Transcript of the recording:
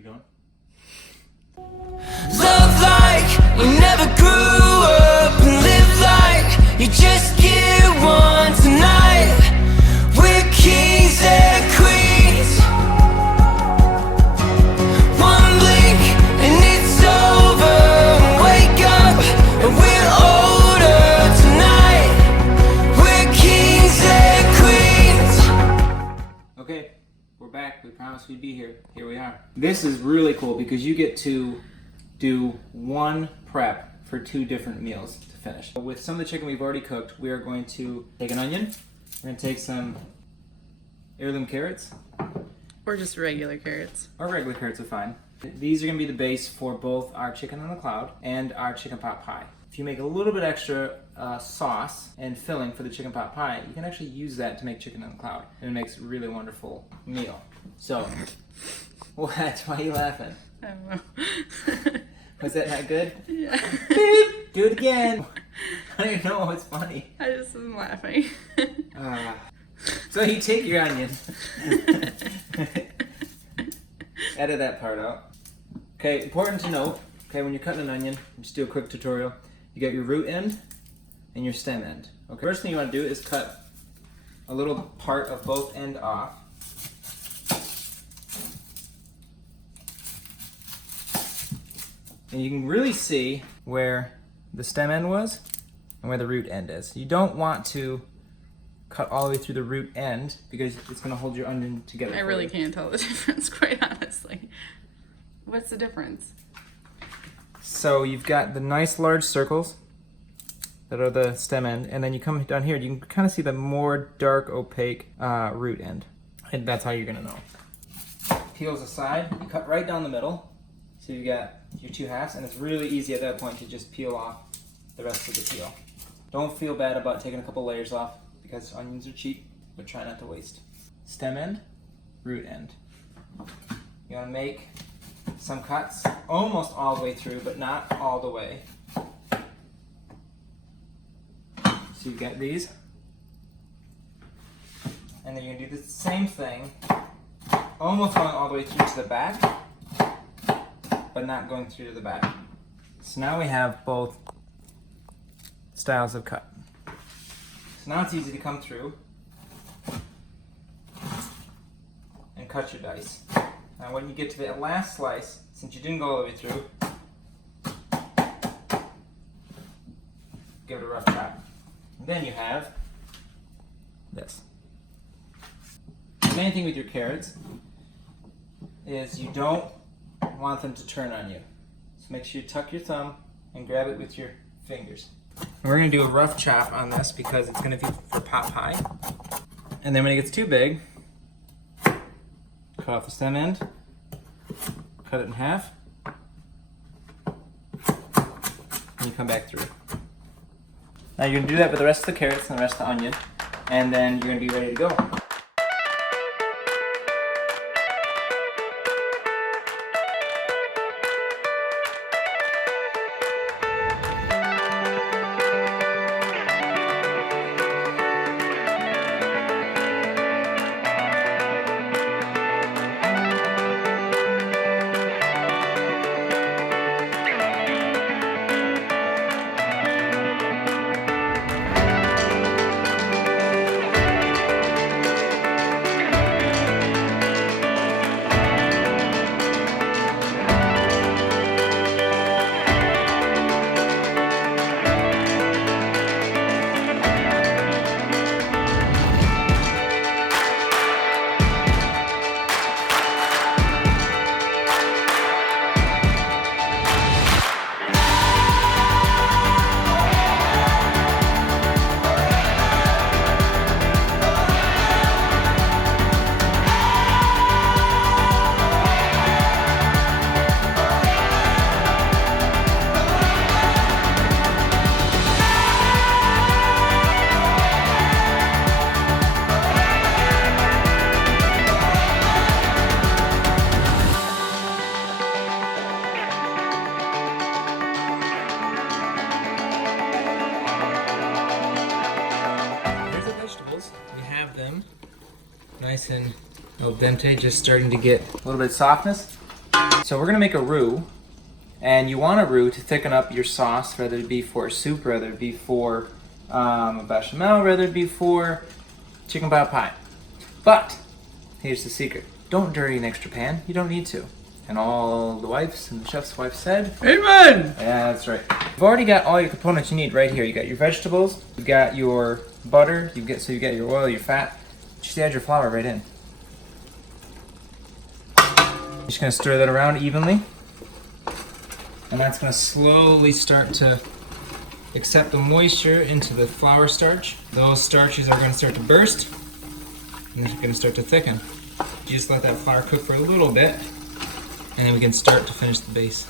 You going? Love like you never grew up and live like you just get one tonight. We're kings and queens. One blink and it's over. Wake up and we're older tonight. We're kings and queens. Okay, we're back. We promised we'd be here. Here we are. This is really cool because you get to do one prep for 2 different meals to finish. With some of the chicken we've already cooked, we are going to take an onion. We're going to take some heirloom carrots. Or just regular carrots. Or regular carrots are fine. These are going to be the base for both our chicken on the cloud and our chicken pot pie. If you make a little bit extra sauce and filling for the chicken pot pie, you can actually use that to make chicken on the cloud. And it makes a really wonderful meal. So, what? Why are you laughing? I don't know. Was that not good? Yeah. Beep! Do it again! I don't even know what's funny. I just am laughing. So you take your onion. Edit that part out. Okay, important to note, okay, when you're cutting an onion, just do a quick tutorial. You got your root end and your stem end. Okay, first thing you want to do is cut a little part of both end off. And you can really see where the stem end was and where the root end is. You don't want to cut all the way through the root end because it's going to hold your onion together. I really can't tell the difference, quite honestly. What's the difference? So you've got the nice large circles that are the stem end, and then you come down here, you can kind of see the more dark opaque root end. And that's how you're going to know. Peels aside, you cut right down the middle. So you got your 2 halves, and it's really easy at that point to just peel off the rest of the peel. Don't feel bad about taking a couple layers off because onions are cheap, but try not to waste. Stem end, root end. You want to make some cuts almost all the way through, but not all the way. So you've got these. And then you're going to do the same thing, almost going all the way through to the back, but not going through to the back. So now we have both styles of cut. So now it's easy to come through and cut your dice. Now when you get to the last slice, since you didn't go all the way through, give it a rough chop. And then you have this. The main thing with your carrots is you don't want them to turn on you. So make sure you tuck your thumb and grab it with your fingers. And we're going to do a rough chop on this because it's going to be for pot pie. And then when it gets too big, cut off the stem end, cut it in half, and you come back through. Now you're going to do that with the rest of the carrots and the rest of the onion, and then you're going to be ready to go. nice and al dente, just starting to get a little bit of softness. So we're gonna make a roux, and you want a roux to thicken up your sauce, whether it be for soup, whether it be for a bechamel, whether it be for chicken pot pie. But here's the secret: don't dirty an extra pan. You don't need to. And all the wives and the chef's wife said, Amen! yeah, that's right. You've already got all your components you need right here. You got your vegetables, you've got your butter, you got your oil, your fat. Just add your flour right in. Just gonna stir that around evenly. And that's gonna slowly start to accept the moisture into the flour starch. Those starches are gonna start to burst, and they're gonna start to thicken. You just let that flour cook for a little bit, and then we can start to finish the base.